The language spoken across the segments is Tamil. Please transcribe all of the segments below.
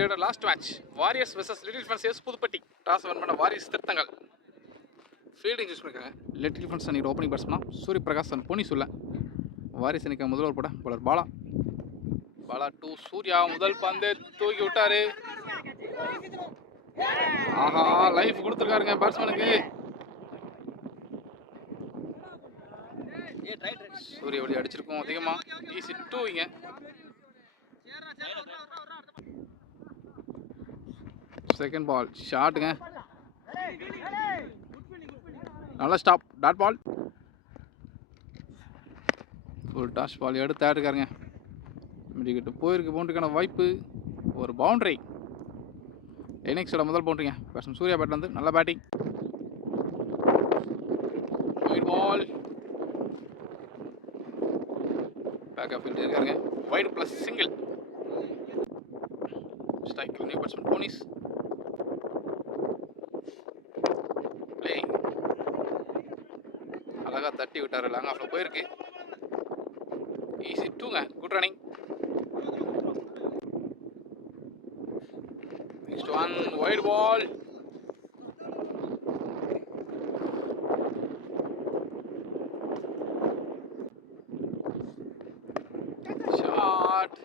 டேயோட last match warriors versus little friends Puduppatti toss win பண்ண வாரியர்ஸ் திருத்தங்கள். ஃபீல்டிங் யூஸ் பண்ணிருக்காங்க லிட்டில் ஃபன்ஸ் அன்னைக்கு ஓப்பனிங் பேட்ஸ்மனா சூரிய பிரகாஷ் பொன்னி சொல்ல வாரியர்ஸ் அன்னைக்கு முதல் ஒரு படம் பலர் பாலா. பாலா டூ சூர்யா முதல் பந்து தூக்கி விட்டாரு. ஆஹா லைஃப் கொடுத்துருக்காருங்க பேட்ஸ்மேனுக்கு சூரிய ஒளி அடிச்சிருக்கோம் அதிகமா. ஈஸி டூவிங்க செகண்ட் பால் ஷாட்டுங்க நல்ல stop dot ball full toss ball எடுத்து ஆடுக்காருங்க மிடிக்கிட்டு போயிருக்கு பவுண்டரிக்கான வாய்ப்பு. ஒரு பவுண்டரி இன்னிங்ஸோட முதல் பவுண்டரிங்க பேட்ஸ்மேன் சூர்யா பேட் வந்து நல்ல batting white ball backup field இருக்காருங்க. ஒயிட் ப்ளஸ் சிங்கிள் ஸ்ட்ரைக்கில் நியூ பேட்ஸ்மேன் போனிஸ் பிளே அழகாக தட்டி விட்டார் லாங் ஆஃபில் போயிருக்கு. Easy டூங்க good running next one white ball shot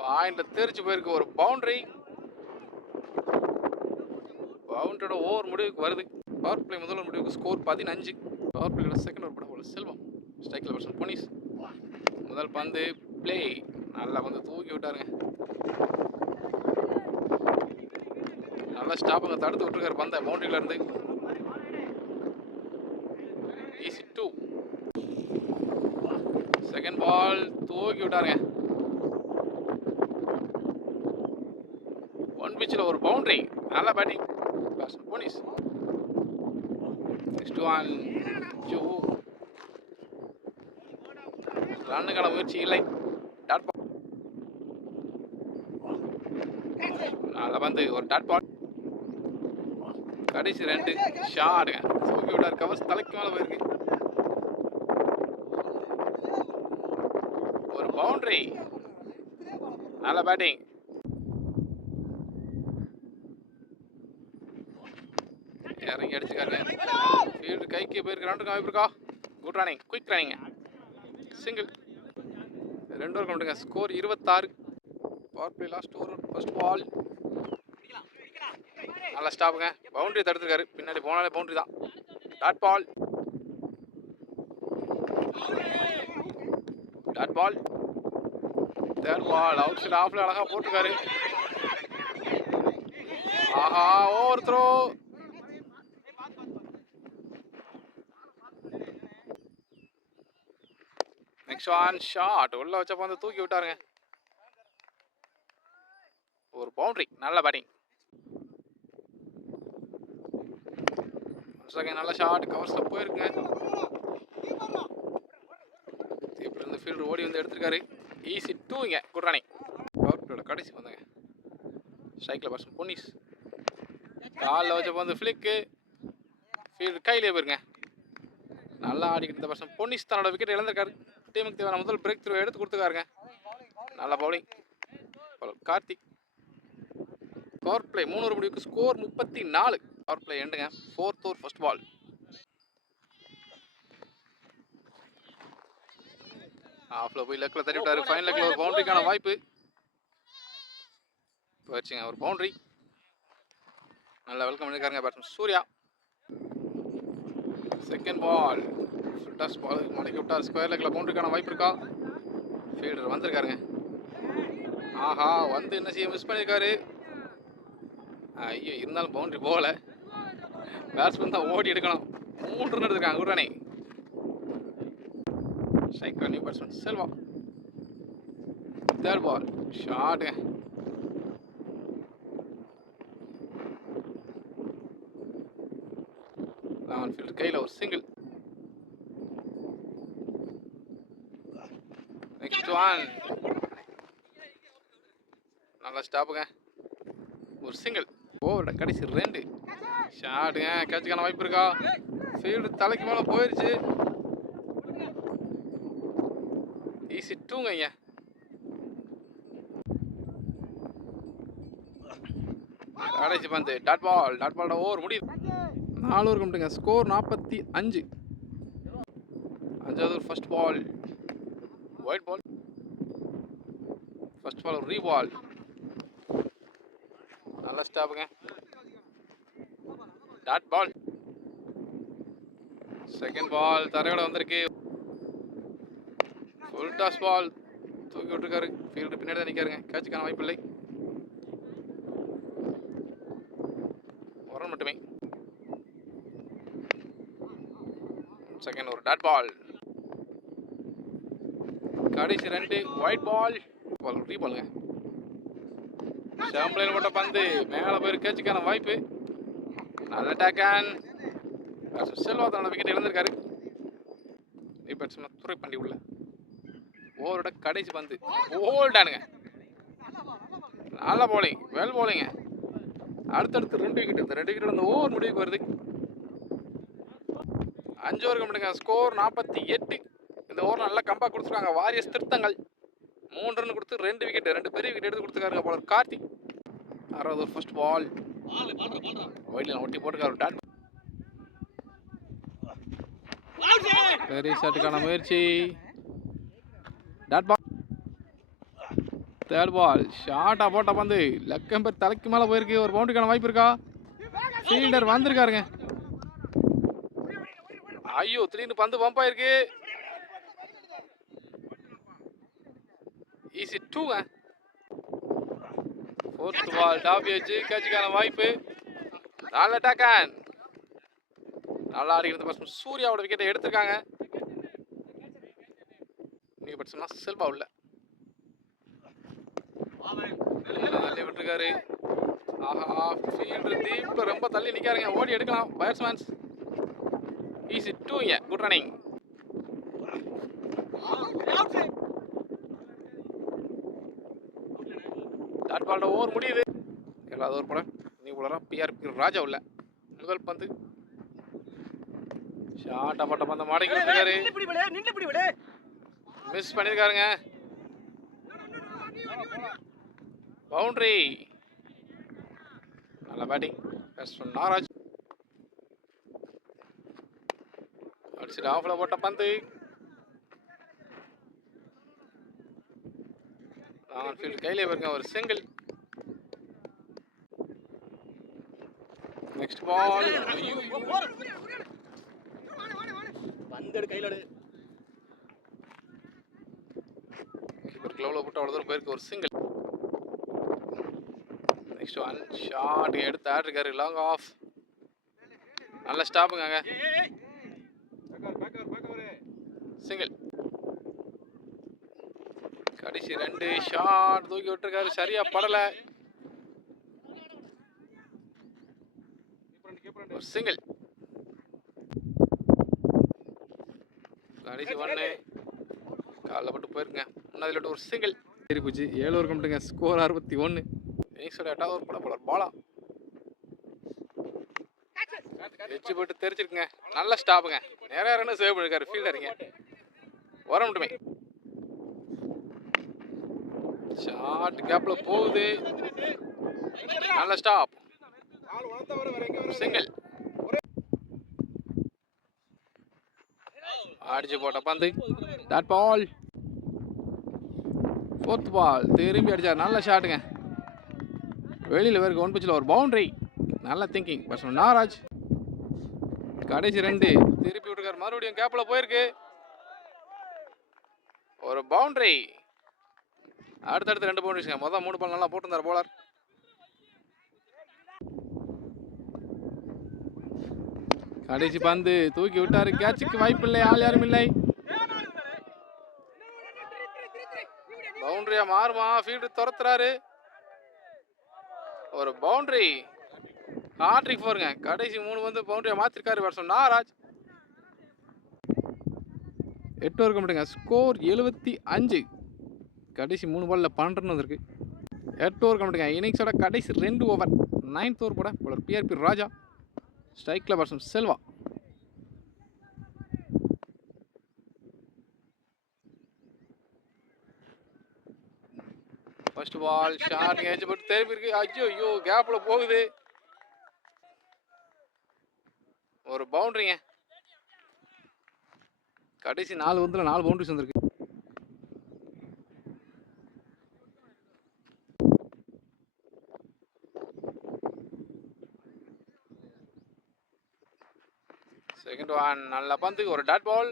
பாயிண்ட்ல தெரிச்சு போயிருக்கு. ஒரு பவுண்டரி பவுண்டரோட ஓவர் முடிவுக்கு வருது. பவர் பிளே முதல் முடிவுக்கு ஸ்கோர் பதினஞ்சு. பவர் பிளேயோட செகண்ட் ஒரு படம் செல்வம் ஸ்ட்ரைக்கில் பர்சன் பொனிஸ். முதல் பந்து ப்ளே நல்லா வந்து தூக்கி விட்டாருங்க. நல்லா ஸ்டாப்புங்க தடுத்து விட்டுருக்காரு பந்தை. பவுண்டரியில இருந்து. ஈஸி டூ செகண்ட் பால் தூக்கி விட்டாருங்க. ஒன் பிச்சில் ஒரு பவுண்டரி நல்ல பேட்டிங் போனீஸ். நெக்ஸ்ட் ஒன் டூ ரன்னுக்கான முயற்சி இல்லை. டாட் பால் நல்ல வந்து ஒரு டாட் பால் கடைசி ரெண்டு ஷாடுங்க தூக்கி விட்டார் கவர்ஸ் தலைக்கு மேலே போயிருக்கு. ஒரு பவுண்டரி நல்ல பேட்டிங் இறங்கி அடிச்சுக்காரு ஃபீல்டு கைக்கு போயிருக்கு ரெண்டுக்கும் வாய்ப்பு இருக்கா good running quick running single ரெண்டு ஓவர் கொண்டுங்க ஸ்கோர் இருபத்தாறு. Power play last over first ball நல்லா ஸ்டாப்புங்க பவுண்டரி தடுத்துருக்காரு. பின்னாடி போனாலே பவுண்டரி தான். Dot ball dot ball third ball outside ஆஃப்ல அழகாக போட்டிருக்காரு. ஆஹா ஓவர் த்ரோ நெக்ஸ்ட் ஷாட் உள்ள வச்சப்ப வந்து தூக்கி விட்டாருங்க. ஒரு பவுண்டரி நல்ல பேட்டிங் நல்ல ஷாட் கவர்ஸில் போயிருக்குங்க இப்படி இருந்து ஃபீல்டு ஓடி வந்து எடுத்திருக்காரு. ஈஸி டூங்க குட் ரனிங் பவர் கடைசி வந்தங்க ஸ்ட்ரைக்கில் பர்சன் பொன்னிஸ் காலில் வச்சப்போ வந்து ஃப்ளிக்கு ஃபீல்டு கையிலே போயிருங்க. நல்லா ஆடிக்கிட்டு இருந்த பர்சன் பொன்னிஸ் தன்னோட விக்கெட் இழந்திருக்காரு. டீமுக்கு தேவையான முதல் பிரேக் த்ரூ எடுத்து கொடுத்துருக்காருங்க. நல்ல பவுலிங் கார்த்திக். பவர் பிளே மூணு முடிவுக்கு ஸ்கோர் முப்பத்தி நாலு. பவர் பிளே எண்டுங்க ஃபோர்த் ஓவர் ஃபர்ஸ்ட் பால் ஆஃப்ல போய் லெக்கில் தட்டி விட்டாரு. ஃபைன் லெக்கில் ஒரு பவுண்டரிக்கான வாய்ப்பு. போயிடுச்சுங்க. ஒரு பவுண்டரி நல்லா வெல்கம் பண்ணியிருக்காருங்க பேட்ஸ்மேன் சூர்யா. செகண்ட் பால் விட்டார் பால் மடக்கி விட்டார் ஸ்கொயர் லெக்கில் பவுண்டரிக்கான வாய்ப்பு இருக்கா? ஃபீல்டர் வந்திருக்காருங்க. ஆஹா வந்து என்ன செய்ய மிஸ் பண்ணியிருக்காரு ஐயோ இருந்தாலும் பவுண்டரி போகல. பேட்ஸ்மேன் தான் ஓடி எடுக்கணும். மூன்று ரன் எடுத்துருக்காங்க ஒரு ரனே strike new batsman Selva. Third ball ஷாட்டுங்க லெவன் ஃபீல்டர் கையில் ஒரு சிங்கிள் நெக்ஸ்ட் ஒன் நல்லா ஸ்டாப்புங்க ஒரு சிங்கிள் ஓவரோட கடைசி ரெண்டு. ஷாட்டுங்க கேட்சுக்கான வாய்ப்பு இருக்கா? ஃபீல்டு தலைக்கு மேலே போயிடுச்சு ஈஸி டூங்க ஐயா. கடைசி பந்து. டாட் பால் டாட் பாலோட ஓவர் முடியுது. நாலு ஓவர் கும்பிட்டுங்க. ஸ்கோர் நாற்பத்தி அஞ்சு. அஞ்சாவது first ball white ball first ball re ball நல்ல ஸ்டாப்புங்க டாட் பால் செகண்ட் பால் தரையோட வந்திருக்கு. ஃபுல் டாஸ் பால் தூக்கி விட்டுருக்காரு. ஃபீல்டு பின்னாடி தான் நிற்காருங்க கேட்சுக்கான வாய்ப்பு இல்லை. மட்டுமே. செகண்ட் ஒரு டாட் பால் கடைசி ரெண்டு ஒயிட் பால் பால் ரீ பாலுங்க ஷாம்பளையில் போட்ட பந்து மேலே போய் கேட்சுக்கான வாய்ப்பு. நல்ல டேக்கன் செல்வா தன்னோட விக்கெட் இழந்திருக்காரு. நீ பேட்ஸ்மேன் துறை பண்ணி உள்ள. ஓவரோட கடைசி பந்து. ஓல்டானுங்க நல்ல போலிங் வெல் போலிங்க அடுத்தடுத்து ரெண்டு விக்கெட் இந்த ரெண்டு விக்கெட் அந்த ஓவர் முடிவுக்கு வருது. அஞ்சு ஓவர் மட்டுங்க ஸ்கோர் நாற்பத்தி எட்டு. இந்த ஓவர் நல்லா கம்பேக் கொடுத்துருக்காங்க. வாரியஸ் திருத்தங்கள். மூணு ரன் கொடுத்து ரெண்டு விக்கெட் ரெண்டு பெரிய விக்கெட் எடுத்து கொடுத்துருக்காருங்க போல கார்த்திக் அறுபது ஒரு ஃபர்ஸ்ட் பால் ஒயிட்ல ஒட்டி போட்டுருக்காரு. டாட் பெரிய ஷாட்டுக்கான முயற்சி. டாட் பால் தேர்ட் பால் ஷார்ட்டா போட்ட பந்து. லக்கம் பேர் தலைக்கு மேலே போயிருக்கு. ஒரு பவுண்டரிக்கான வாய்ப்பு இருக்கா? ஃபீல்டர் வந்திருக்காருங்க. ஐயோ திடீர்னு பந்து பம்ப் ஆயிருக்கு. ஈஸி டூ ஃபோர்த் பால் டாபி வச்சு கேட்சுக்கான வாய்ப்பு நல்ல டேக்கன் நல்லா ஆடிக்கிறது பசங்க சூர்யாவோட விக்கெட்டை எடுத்திருக்காங்க இன்னைக்கு படிச்சோம்னா செல்வா உள்ள தள்ளி விட்டுருக்காரு ஆஹா ஃபீல்டு தீப்ல ரொம்ப தள்ளி நிற்காருங்க ஓடி எடுக்கலாம் பேட்ஸ்மேன்ஸ் ஈஸி டூங்க குட் ரன்னிங் பால்ட ஓவர் முடியுது. எல்லாவது ஒரு படம் நீ உலரம் பிஆர்பி ராஜா உள்ள. முதல் பந்து. ஷார்ட்டா பட்ட பந்த. மாடிக்கு விட்டுருக்காரு நின்னு பிடி விடு நின்னு பிடி விடு. மிஸ் பண்ணியிருக்காருங்க பவுண்டரி நல்ல பேட்டிங் பேட்ஸ்மேன் நாராஜ் அடிச்சுட்டு ஆஃப்ல போட்ட பந்து. ஆன் ஃபீல்டு கையிலே பாருங்க ஒரு சிங்கிள் நெக்ஸ்ட் பால் பந்தெடு கையில கீப்பர் க்ளவுல போட்டு அவ்வளோ தூரம் போயிருக்கு. ஒரு சிங்கிள் நெக்ஸ்ட் ஒன் ஷாட் எடுத்து ஆடிருக்காரு லாங் ஆஃப் நல்ல ஸ்டாப்புங்க அங்க. சிங்கிள் கடைசி ரெண்டு. ஷாட் தூக்கி விட்டுருக்காரு. சரியா படல ஒரு சிங்கிள். கடைசி ஒன்று காலைல பட்டு போயிருங்க. முன்னாடி ஒரு சிங்கிள். சரி போச்சு ஏழு ஒரு கம்பிட்டுங்க ஸ்கோர் அறுபத்தி ஒன்று இனிங்ஸோட எட்டாவது ஒரு படம் போல. பாலா எச்சு போட்டு தெரிச்சிருக்குங்க நல்ல ஸ்டாப்புங்க நிறைய ரன் சேவ் பண்ணிருக்காரு. ஃபீல்டருங்க வர மட்டுமே ஷார்ட் கேப்ல போகுது. நல்ல ஸ்டாப் சிங்கிள் அடிச்சு போட்ட பந்து டாட் பால் ஃபோர்த் பால் திரும்பி அடித்தார் நல்ல ஷாட்டுங்க வெளியில் வேறு ஒன் பிச்சில் ஒரு பவுண்ட்ரி நல்ல திங்கிங் பர்சன் நாராஜ் கடைசி ரெண்டு திருப்பி விட்டுருக்கார் மறுபடியும் கேப்பில் போயிருக்கு ஒரு பவுண்டரி அடுத்தடுத்து ரெண்டு பவுண்டரிஸ்ங்க மொதல் மூணு பால் நல்லா போட்டிருந்தார் போலர் கடைசி பந்து தூக்கி விட்டாரு. கேட்சுக்கு வாய்ப்பு இல்லை. ஆள் யாரும் இல்லை. பவுண்டரியா மாறுமா? ஃபீல்டு துரத்துறாரு. ஒரு பவுண்டரி. ஹாட்ரிக் போருங்க கடைசி மூணு வந்து பவுண்டரியா மாத்திருக்காரு வருஷம் நாராஜ் எட்டு இருக்க மாட்டேங்க. ஸ்கோர் எழுபத்தி அஞ்சு. கடைசி மூணு பால்ல பன்னெண்டு வந்திருக்கு. எட்டு இருக்க மாட்டேங்க. இன்னிங்ஸோட கடைசி ரெண்டு ஓவர் நைன்த் ஓவர் கூட bowler B R P Raja. ஸ்ட்ரைக்கில் person Selva. First ball short edge போட்டு திருப்பி இருக்கு. ஐயோ ஐயோ கேப்பில் போகுது. ஒரு பவுண்டரிங்க கடைசி நாலு வந்துல நாலு பவுண்டரிஸ் வந்திருக்கு. செகண்ட் ஒன் நல்ல பந்துக்கு ஒரு டாட் பால்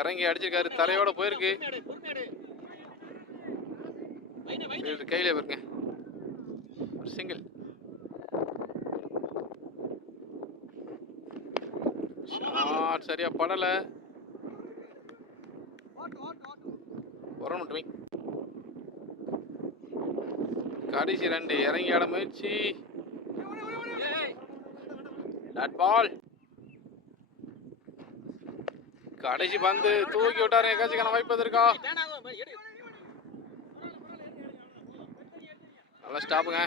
இறங்கி அடிச்சிருக்காரு தலையோட போயிருக்கு. கையில ஒரு சிங்கிள் ஷாட் சரியா படல. வர மட்டுமே கடைசி ரெண்டு இறங்கி ஆட முயற்சி. டாட் பால் கடைசி பந்து தூக்கி விட்டாரு எங்காச்சுக்கான வாய்ப்பு இருக்கா நல்லா ஸ்டாப்புங்க.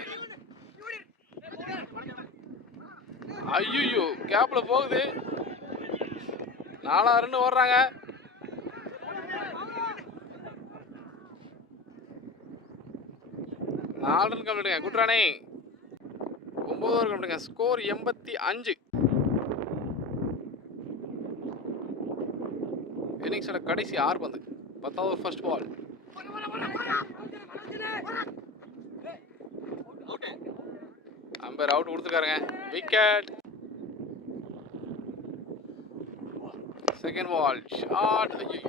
ஐயோ கேப்ல போகுது. நாலா ரெண்டு ஓடுறாங்க. நாலு ரன் கம்ப்ளீட்டுங்க குட்ரானே ஒம்பது ஓவர் ஸ்கோர் எண்பத்தி அஞ்சு. இன்னிங்ஸோட கடைசி ஆறு பந்து. பத்தாவது ஃபர்ஸ்ட் பால் அம்பர் அவுட் கொடுத்துருக்காருங்க. விக்கெட் செகண்ட் பால் ஷார்ட் ஐயோ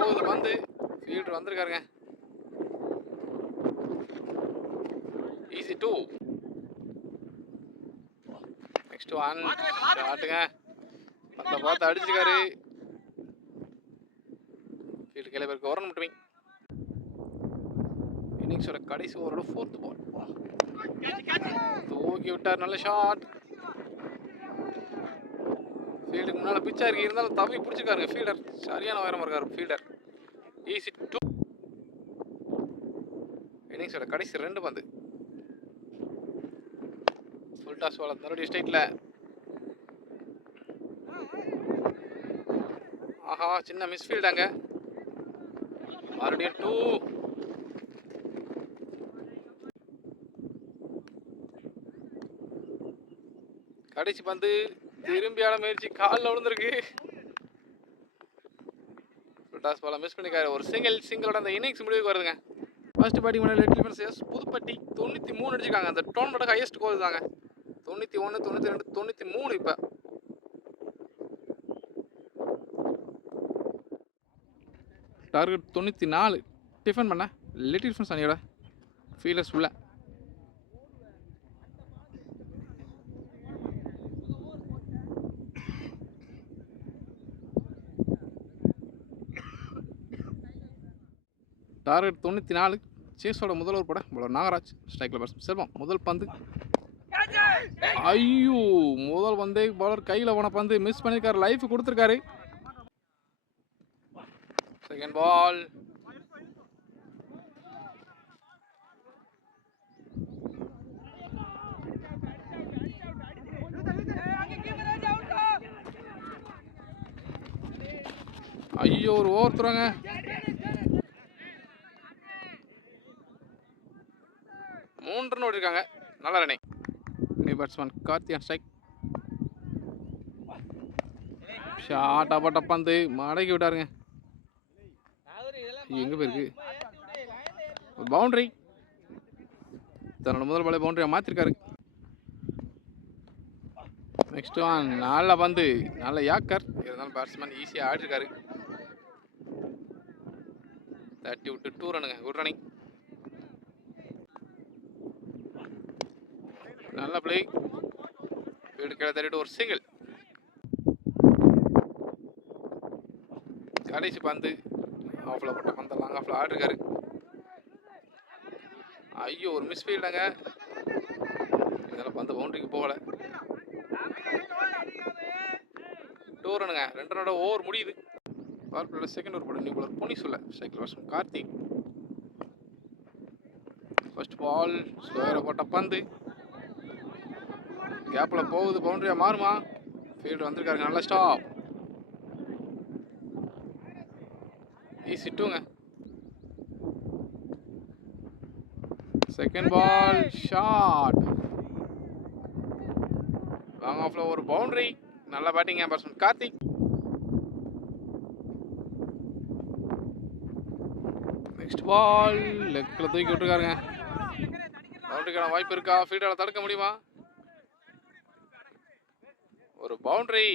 போகுது வந்து ஃபீல்டர் வந்திருக்காருங்க ஈஸி டூ நெக்ஸ்ட் ஒன் ஷாட்டுங்க பத்த பார்த்து அடிச்சிருக்காரு ஃபீல்டு கையில் பேருக்கு வரணும் மட்டுமே இன்னிங்ஸோட கடைசி ஓவரோட ஃபோர்த் பால் தூக்கி விட்டார். நல்ல ஷாட் ஃபீல்டுக்கு முன்னால் பிச்சா இருக்கு. இருந்தாலும் தவி பிடிச்சிருக்காருங்க. ஃபீல்டர் சரியான உயரமாக இருக்காரு. ஃபீல்டர் ஈஸி டூ இன்னிங்ஸோட கடைசி ரெண்டு பந்து. ஃபுல் டாஸ் பால் மறுபடியும் ஸ்டேட்டில் ஆஹா சின்ன மிஸ்ஃபீல்டாங்க மறுபடியும் டூ கடைசி பந்து திரும்பியான முயற்சி காலில் விழுந்திருக்கு. டாஸ் பால மிஸ் பண்ணிக்காரு ஒரு சிங்கிள் சிங்கிளோட அந்த இன்னிங்ஸ் முடிவுக்கு வருதுங்க. ஃபர்ஸ்ட் பேட்டிங் பண்ண லிட்டில் புதுப்பட்டி தொண்ணூற்றி மூணு அடிச்சிருக்காங்க. அந்த டோர்னமெண்ட் ஹையஸ்ட் ஸ்கோர் தாங்க. தொண்ணூற்றி ஒன்று தொண்ணூற்றி ரெண்டு தொண்ணூற்றி மூணு இப்போ. டார்கெட் தொண்ணூற்றி நாலு. டிஃபன் பண்ண. லிட்டில் ஃப்ரெண்ட்ஸ் அணியோட ஃபீலர்ஸ் உள்ள. டார்கெட் தொண்ணூற்றி நாலு. சேஸோட முதல் ஒரு படம் நாகராஜ் ஸ்ட்ரைக்கில் பர்ஸ் செல்வம் முதல் பந்து. ஐயோ முதல் வந்தே பாலர் கையில் உன பந்து மிஸ் பண்ணியிருக்காரு லைஃப் கொடுத்துருக்காரு. செகண்ட் பால் ஐயோ ஒரு ஓவர் தருவாங்க மூன்று ஓடிருக்காங்க நல்ல running new batsman Karthiyan strike short அப்பட்ட பந்து மடக்கி விட்டாருங்க எங்கே போயிருக்கு ஒரு பவுண்டரி தன்னோட முதல் பழைய பவுண்டரியை மாற்றிருக்காரு நெக்ஸ்ட் ஒன் நல்ல பந்து நல்ல யாக்கர் இருந்தாலும் பேட்ஸ்மேன் ஈஸியாக ஆடிருக்காரு தட்டி விட்டு டூ ரனுங்க குட் ரன்னிங் நல்ல பிளே வீடு கீழே ஒரு சிங்கிள் கடைசி பந்து. ஆஃபில் போட்ட பந்த லாங் ஆஃபில் ஆடிருக்காரு. ஐயோ ஒரு மிஸ் ஃபீல்டுங்க இதெல்லாம் பந்து பவுண்டரிக்கு போகல. டூ ரனுங்க ரெண்டு ரனோட ஓவர் முடியுது. பவர் செகண்ட் ஓவர் போட நியூ பாலர் பொனி சொல்ல. சைக்கிள் வருஷம் கார்த்திக். ஃபர்ஸ்ட் பால் ஸ்கொயரை போட்ட பந்து. கேப்பில் போகுது பவுண்டரியாக மாறுமா? ஃபீல்டு வந்திருக்காருங்க நல்ல ஸ்டாப். ஈஸி டூங்க செகண்ட் பால் ஷாட் லாங் ஆஃப்ல ஒரு பவுண்டரி நல்ல batting person Karthik next ball லெக்கில் தூக்கி விட்டுருக்காருங்க. பவுண்டரிக்கான வாய்ப்பு இருக்கா? ஃபீல்டால் தடுக்க முடியுமா? ஒரு பவுண்டரி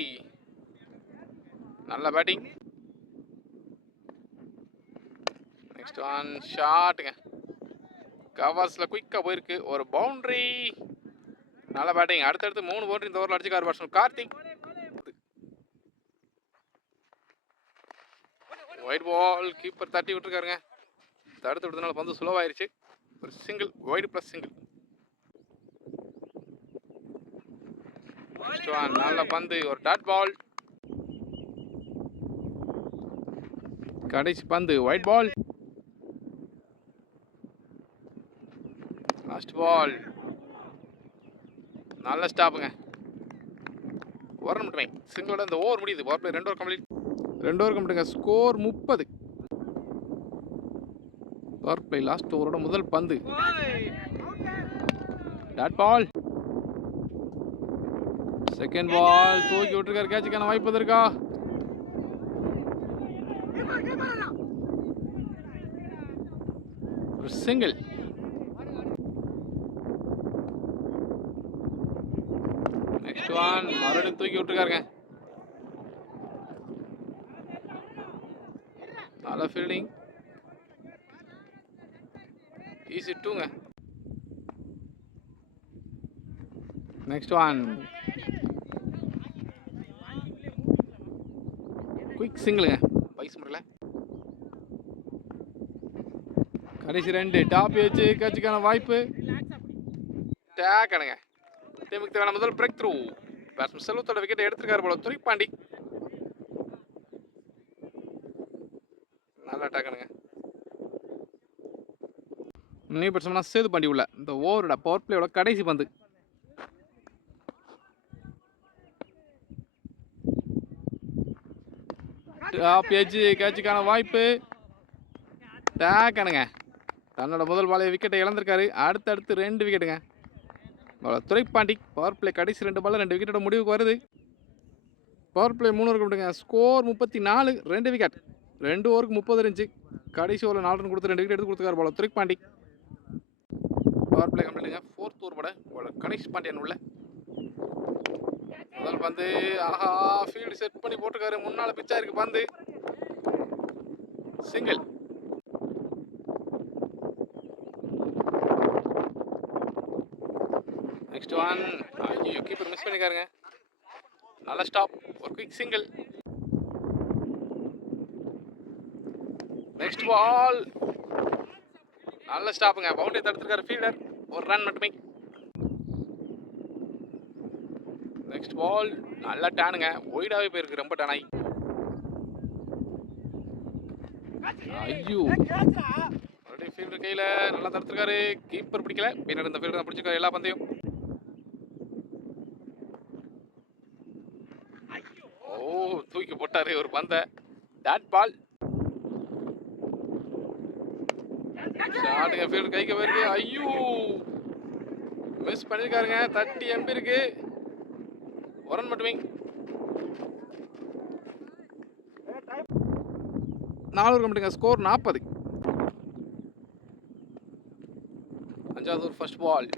நல்ல பேட்டிங் நெக்ஸ்ட் ஒன் ஷாட்டுங்க கவர்ஸில் குயிக்காக போயிருக்கு. ஒரு பவுண்டரி நல்ல பேட்டிங் அடுத்தடுத்து மூணு பவுண்டரி இந்த ஓவரில் அடிச்சுக்காரு batsman Karthik. Wide ball keeper தட்டி விட்டுருக்காருங்க. தடுத்து விட்டதுனால பந்து ஸ்லோவாயிருச்சு ஒரு single wide plus single next one நல்ல பந்து ஒரு டாட் பால் கடைசி பந்து ஒயிட் பால் லாஸ்ட் பால் நல்ல ஸ்டாப்புங்க ஒரு மட்டுமே சிங்கிளோட இந்த ஓவர் முடியுது. பவர் பிளே ரெண்டு ஓவர் கம்ப்ளீட் ரெண்டு ஓவர் கம்ப்ளீட்டுங்க ஸ்கோர் முப்பது. பவர் பிளே லாஸ்ட் ஓவரோட முதல் பந்து. டாட் பால் செகண்ட் பால் தூக்கி விட்டுருக்காரு கேட்சுக்கான வாய்ப்பு இருக்கா சிங்கிள் நெக்ஸ்ட் ஒன் மறுபடியும் தூக்கி விட்டுருக்காருங்க. நல்ல ஃபீல்டிங் ஈஸி டூங்க நெக்ஸ்ட் ஒன் சிங்கிளுங்க. வயசு முறையில். கடைசி ரெண்டு. டாப் வச்சு கட்சிக்கான வாய்ப்பு. டேக்கணுங்க. டீமுக்கு தேவையான முதல் பிரேக் த்ரூ பேட்ஸ்மேன் செல்வத்தோட விக்கெட் எடுத்திருக்காரு போல. துரிப்பாண்டி. நல்லா டேக்கணுங்க. நியூ பேட்ஸ்மேனா சேது பாண்டி உள்ள. இந்த ஓவரோட பவர் பிளேயோட கடைசி பந்து. டாப் எஜ்ஜு கேட்சுக்கான வாய்ப்பு. டேக்கணுங்க தன்னோட முதல் பாலையை விக்கெட்டை இழந்திருக்காரு. அடுத்தடுத்து ரெண்டு விக்கெட்டுங்க அவ்வளோ துரைப்பாண்டி பவர் பிளே கடைசி ரெண்டு பால்ல ரெண்டு விக்கெட்டோட முடிவுக்கு வருது. பவர் பிளே மூணு ஓவருக்கு விட்டுங்க. ஸ்கோர் முப்பத்தி நாலு ரெண்டு விக்கெட் ரெண்டு ஓவருக்கு முப்பது இருந்துச்சு. கடைசி ஓவரில் நாலு ரன் கொடுத்து ரெண்டு விக்கெட் எடுத்து கொடுத்துருக்காரு போல துரைப்பாண்டி. பவர் பிளே கம்ப்ளீட்டுங்க ஃபோர்த் ஓவர் பட கணேஷ் பாண்டியன் உள்ள முதல் பந்து ஆஹா ஃபீல்டு செட் பண்ணி போட்டிருக்காரு. முன்னால் பிச்சா இருக்கு பந்து. சிங்கிள் நெக்ஸ்ட் ஒன் ஐயோ கீப்பர் மிஸ் பண்ணிக்காருங்க. நல்ல ஸ்டாப் ஒரு குயிக் சிங்கிள் நெக்ஸ்ட் பால் நல்ல ஸ்டாப்புங்க பவுண்டரி தடுத்துருக்காரு ஃபீல்டர் ஒரு ரன் மட்டுமே நெக்ஸ்ட் பால் நல்லா டேனுங்க ஒய்டாவே போயிருக்கு ரொம்ப டேனாய் ஐயோ. மறுபடியும் ஃபீல்டர் கையில் நல்லா தடுத்துருக்காரு. கீப்பர் பிடிக்கல. பின்னாடி இந்த ஃபீல்டர் பிடிச்சிருக்காரு எல்லா பந்தையும். ஓ தூக்கி போட்டாரு ஒரு பந்தை. டாட் பால் ஷாட்டுங்க ஃபீல்டர் கைக்கு போயிருக்கு. ஐயோ. மிஸ் பண்ணியிருக்காருங்க தட்டி எம்பி இருக்கு. ஒரு மட்டுமே. நானூறு மட்டுங்க ஸ்கோர் நாற்பது அஞ்சாவது ஒரு ஃபர்ஸ்ட் பால்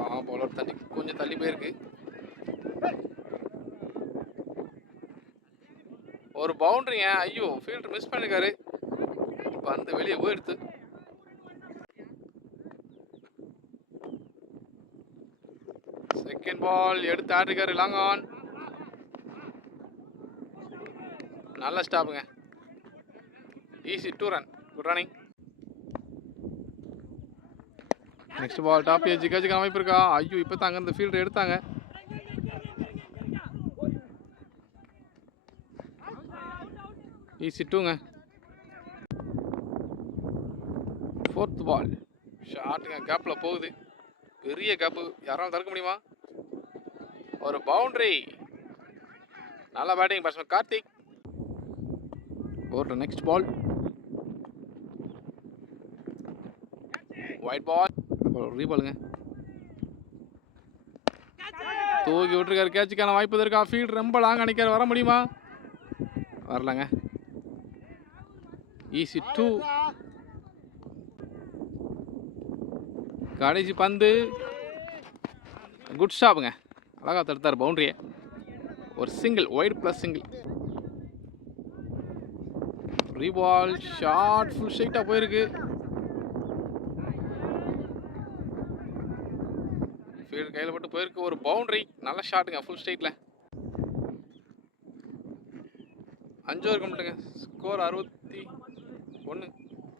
ஆ தள்ளி கொஞ்சம் தள்ளி போயிருக்கு. ஒரு பவுண்டரிங்க ஐயோ ஃபீல்டர் மிஸ் பண்ணிருக்காரு. பந்து வெளியே போயிடுத்து செகண்ட் பால் எடுத்து ஆட்டிருக்காரு லாங் ஆன் நல்ல ஸ்டாப்புங்க easy two run good running next ball top edge கேஜுக்கு அமைப்பு இருக்கா? ஐயோ இப்போ தான் அங்கே ஃபீல்டு எடுத்தாங்க. ஈஸி டூங்க ஃபோர்த் பால் ஷார்ட்டுங்க கேப்பில் போகுது. பெரிய கேப்பு யாராலும் தடுக்க முடியுமா? ஒரு பவுண்ட்ரி. நல்ல பேட்டிங் பேட்ஸ்மேன் கார்த்திக். போடுற நெக்ஸ்ட் பால் ஒயிட் பால் ரீபாலுங்க தூக்கி விட்டுருக்காரு. கேட்சுக்கான வாய்ப்பு இருக்கா? ஃபீல்டு ரொம்ப லாங் அணிக்கார் வர முடியுமா? வரலங்க. ஈஸி டூ கடைசி பந்து. குட் ஸ்டாப்புங்க அழகா தடுத்தார் பவுண்டரியை. ஒரு single wide plus single re ball short full ஸ்ட்ரைட்டாக போயிருக்கு. ஃபீல்டு கையில் பட்டு போயிருக்கு. ஒரு பவுண்டரி நல்ல ஷாட்டுங்க ஃபுல் ஸ்ட்ரைட்டில் அஞ்சு ஓவர் கம்ப்ளீட்டுங்க ஸ்கோர் அறுபத்தி ஒன்று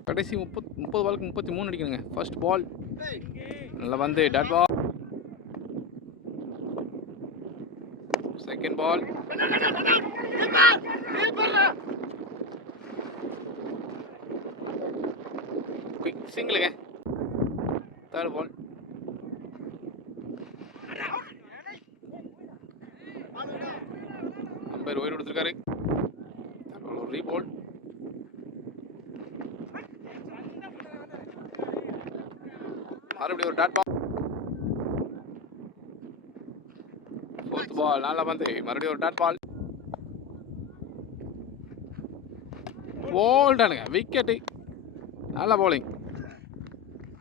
கடைசி முப்பத் முப்பது பாலுக்கு முப்பத்தி மூணு அடிக்கணுங்க. ஃபர்ஸ்ட் பால் நல்லா வந்து dot ball second ball quick சிங்கிளுங்க third ball umpire wide கொடுத்துருக்காரு ஒரு ரீபால் மறுபடியும் ஒரு டாட் பால் ஃபோர்த் பால் நல்லா வந்து மறுபடியும் ஒரு டாட் பால் போல்டானுங்க விக்கெட்டு நல்ல போலிங்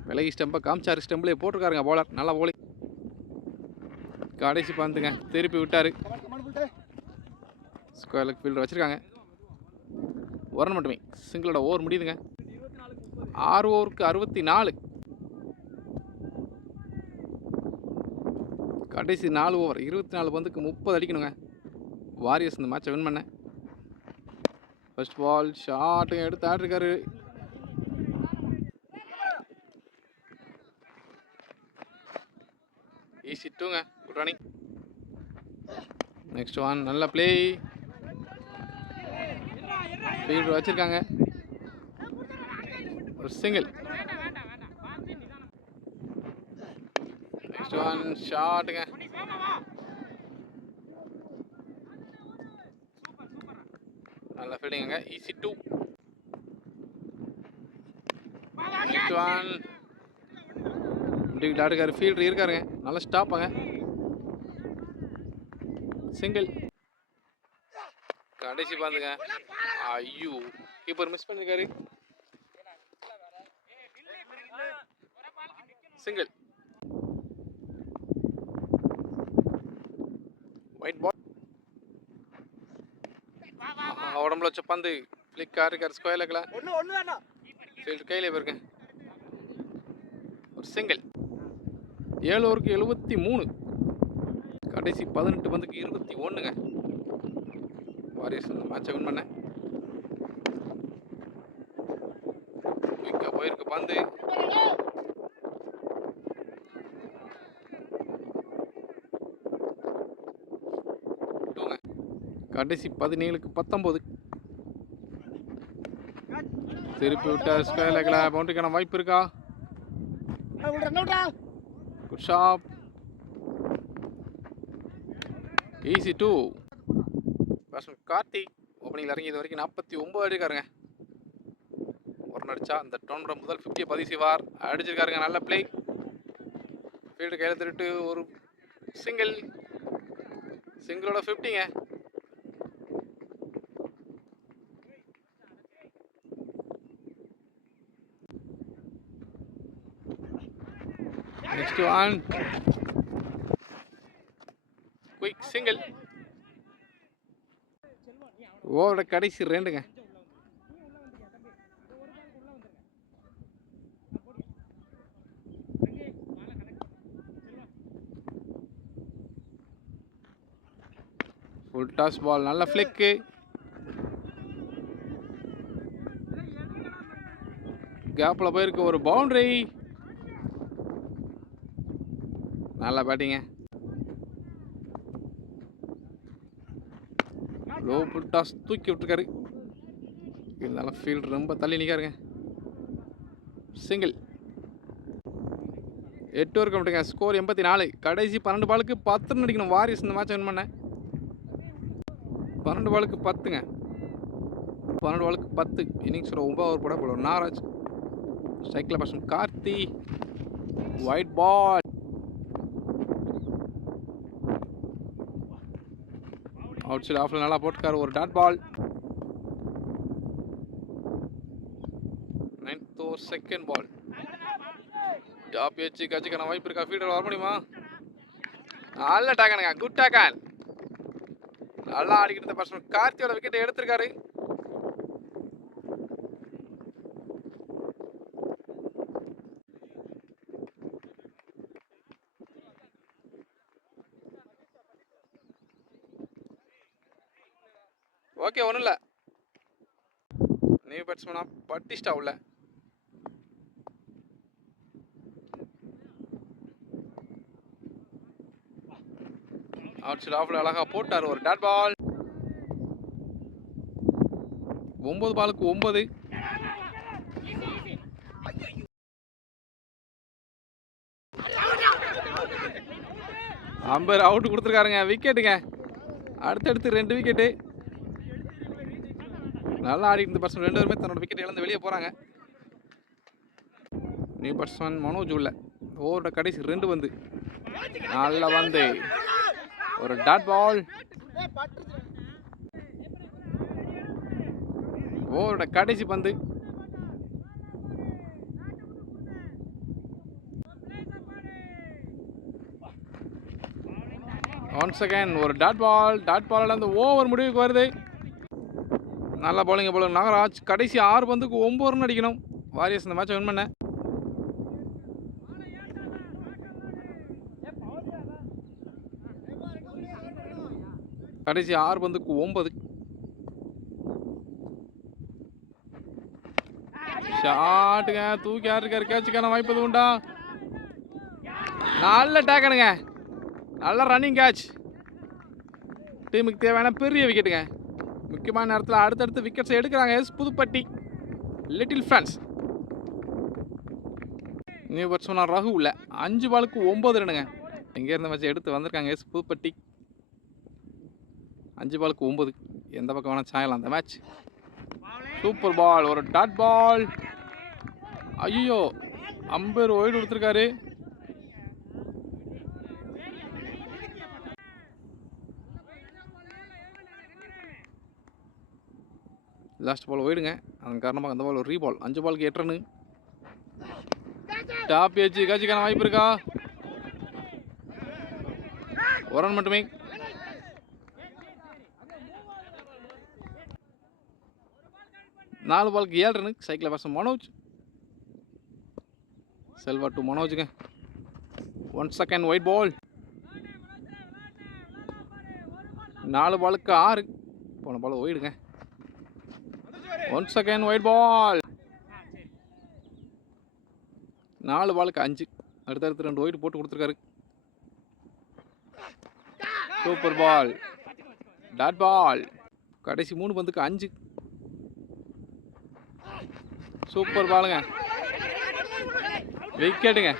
விலகி ஸ்டெம்பை காமிச்சாரு. ஸ்டெம்பிலே போட்டிருக்காருங்க போலர் நல்ல போலிங் கடைசி பந்துங்க. திருப்பி விட்டாரு. ஸ்கொயர் ஃபீல்டர் வச்சுருக்காங்க. ஒரு மட்டுமே. சிங்கிளோட ஓவர் முடியுதுங்க. ஆறு ஓவருக்கு அறுபத்தி நாலு. கடைசி நாலு ஓவர் இருபத்தி நாலு பந்துக்கு முப்பது அடிக்கணுங்க. வாரியர்ஸ் இந்த மேட்சை வின் பண்ணேன் ஃபர்ஸ்ட் பால் ஷாட்டும் எடுத்து ஆடிருக்காரு. ஈஸி டூங்க குட் மார்னிங் நெக்ஸ்ட் ஒன் நல்ல ப்ளே ஃபீல்டர் வச்சுருக்காங்க. ஒரு சிங்கிள் நெக்ஸ்ட் ஒன் ஷாட்டுங்க நல்ல ஃபீல்டிங்க ஈஸி டூ நெக்ஸ்ட் ஒன் இப்படி ஆடுக்காரு ஃபீல்டர் இருக்காருங்க. நல்லா ஸ்டாப்பாங்க சிங்கிள் கடைசி பாந்துங்க ஐயோ கீப்பர் மிஸ் பண்ணிருக்காரு. சிங்கிள் ஒயிட் பால் உடம்புல வச்ச பந்து ஃப்ளிக் இருக்கார் ஸ்கொயர் லெக்கில் ஒண்ணு ஒண்ணு தானா ஃபீல்டு கையிலே போயிருங்க ஒரு சிங்கிள் ஏழு ஓவருக்கு எழுபத்தி மூணு. கடைசி பதினெட்டு பந்துக்கு இருபத்தி ஒன்றுங்க வாரியர்ஸ் இந்த மேட்சை வின் பண்ண. குயிக்காக போயிருக்கு பந்து. டூங்க கடைசி பதினேழுக்கு பத்தொம்போது. திருப்பி விட்டார் ஸ்கொயர் லெக்கில் பவுண்டரிக்கான வாய்ப்பு இருக்கா? Good shop easy two batsman Karthik ஓப்பனிங்கில் இறங்கி இது வரைக்கும் நாற்பத்தி ஒம்பது அடிக்காருங்க. ஒரு அடிச்சா அந்த டோனோட முதல் ஃபிஃப்டியை பதிவு செய்வார். அடிச்சிருக்காருங்க நல்ல பிளே ஃபீல்டு கையில் திருட்டு ஒரு சிங்கிள் சிங்கிளோட ஃபிஃப்டிங்க நெக்ஸ்ட் ஒன் குயிக் சிங்கிள் ஓவரோட கடைசி ரெண்டுங்க ஃபுல் டாஸ் பால் நல்ல ஃப்ளிக்கு கேப்பில் போயிருக்கு ஒரு பவுண்டரி நல்லா பேட்டிங்க. லோ டாஸ் தூக்கி விட்டுருக்காரு. இருந்தாலும் ஃபீல்டு ரொம்ப தள்ளி நிற்காருங்க சிங்கிள். எட்டு இருக்க மாட்டேங்க ஸ்கோர் எண்பத்தி நாலு. கடைசி பன்னெண்டு பாலுக்கு பத்து அடிக்கணும். வாரிஸ் இந்த மேட்ச் வின் பண்ண. பன்னெண்டு பாலுக்கு பத்துங்க. பன்னெண்டு பாலுக்கு பத்து. இன்னிங்ஸில் ஒம்பது ஓவர் போட போடுவோம் நாராஜ் ஸ்ட்ரைக்கில் person Karthi. Wide ball outside ஆஃப்ல நல்லா போட்டுக்காரு ஒரு dot ball ninth over second ball top edge கட்சிக்கான வாய்ப்பு இருக்கா? ஃபீல்டர் வர முடியுமா? நல்ல டாக்கானுங்க குட் டாக்கான் நல்லா ஆடிக்கிட்டு இருந்த பர்சன் கார்த்தியோட விக்கெட்டை எடுத்திருக்காரு. நியூ பேட்ஸ்மேனா பட்டிஸ்டா உள்ள அழகா போட்டார் ஒரு டாட் பால் ஒன்பது பாலுக்கு ஒன்பது அம்பர் அவுட் கொடுத்துருக்காருங்க விக்கெட்டுங்க அடுத்தடுத்து ரெண்டு விக்கெட்டு நல்லா ஆடிட்டு இருந்த பர்சன் ரெண்டு பேருமே தன்னோட விக்கெட் இழந்து வெளியே போகிறாங்க நியூ பர்சன் மனோஜ் உள்ள. ஓவரோட கடைசி ரெண்டு வந்து நல்ல வந்து ஒரு டாட் பால் ஓவரோட கடைசி பந்து. ஒன்ஸ் அகேன் ஒரு டாட் பால் டாட் பால் அந்த ஓவர் முடிவுக்கு வருது. நல்லா bowling போல. நகராஜ் கடைசி ஆறு பந்துக்கு ஒம்பது ரன் அடிக்கணும். வாரியர்ஸ் இந்த மேட்சை வின் பண்ண. கடைசி ஆறு பந்துக்கு ஒன்பது. ஷாட்டுங்க தூக்கி யாருக்காரு கேட்சுக்கான வாய்ப்பு எதுவும் உண்டா? நல்ல டேக்கனுங்க நல்ல ரன்னிங் கேட்ச் டீமுக்கு தேவையான பெரிய விக்கெட்டுங்க முக்கியமான நேரத்தில் அடுத்தடுத்து விக்கெட்ஸ் எடுக்கிறாங்க. S Pudupatti little fans new பட்ஸ்மேனா Raghu உள்ள அஞ்சு பாலுக்கு ஒம்பது ரன்னுங்க. இங்கேருந்து இருந்த மேட்ச் எடுத்து வந்திருக்காங்க. எஸ் புதுப்பட்டி. அஞ்சு பாலுக்கு ஒம்பது எந்த பக்கம் வேணால் சாயலாம் அந்த மேட்ச் சூப்பர் பால் ஒரு டாட் பால் ஐயோ அம்பேர் ஒய்டு கொடுத்துருக்காரு. லாஸ்ட் பால் போயிடுங்க. அதன் காரணமாக அந்த பால் ஒரு ரீபால் அஞ்சு பாலுக்கு எட்டு ரன்னு டாப் ஏச்சு காட்சிக்கான வாய்ப்பு இருக்கா? ஒரு ரன் மட்டுமே. நாலு பாலுக்கு ஏழு ரன்னு சைக்கிள் பர்சன் மனோஜ். செல்வா டு மனோஜுங்க. ஒன் செகண்ட் ஒயிட் பால் நாலு பாலுக்கு ஆறு. போன பால் ஓயிடுங்க ஒன் செகண்ட் ஒயிட் பால் நாலு பாலுக்கு அஞ்சு. அடுத்தடுத்து ரெண்டு ஒயிட் போட்டு கொடுத்துருக்காரு. சூப்பர் பால் டாட் பால் கடைசி மூணு பந்துக்கு அஞ்சு. சூப்பர் பாலுங்க விக்கெட்டுங்க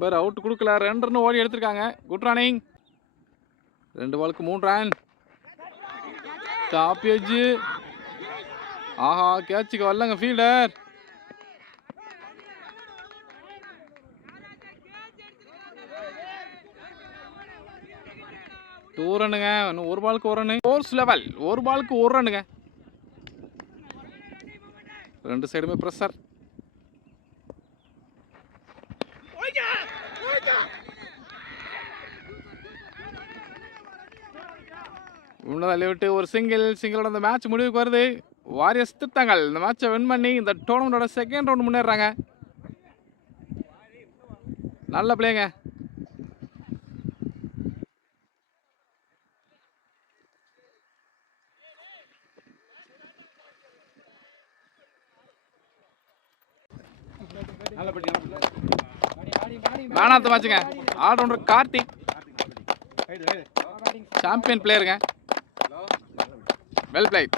நம்பர் அவுட் கொடுக்கல. ரெண்டு ரன் ஓடி எடுத்திருக்காங்க. குட் ரன்னிங் ரெண்டு பாலுக்கு மூணு ரன் டாப் எஜ் ஆஹா கேட்சுக்கு வரலங்க ஃபீல்டர் டூ ரன்னுங்க இன்னும் ஒரு பாலுக்கு ஒரு ரன்னு ஃபோர்ஸ் லெவல் ஒரு பாலுக்கு ஒரு ரன்னுங்க ரெண்டு சைடுமே ப்ரெஷர் விட்டு ஒரு சிங்கிள் சிங்கிளோட இந்த மேட்ச் முடிவுக்கு வருது. வாரியர்ஸ் திட்டங்கள் இந்த மேட்சை வின் பண்ணி இந்த டோர்னமெண்டோட செகண்ட் ரவுண்ட் முன்னேறாங்க நல்ல பிள்ளைங்க மேன் த மேட்சுங்க ஆல்ரவுண்டர் கார்த்திக். சாம்பியன் பிளேயருங்க வெல் பிளேட்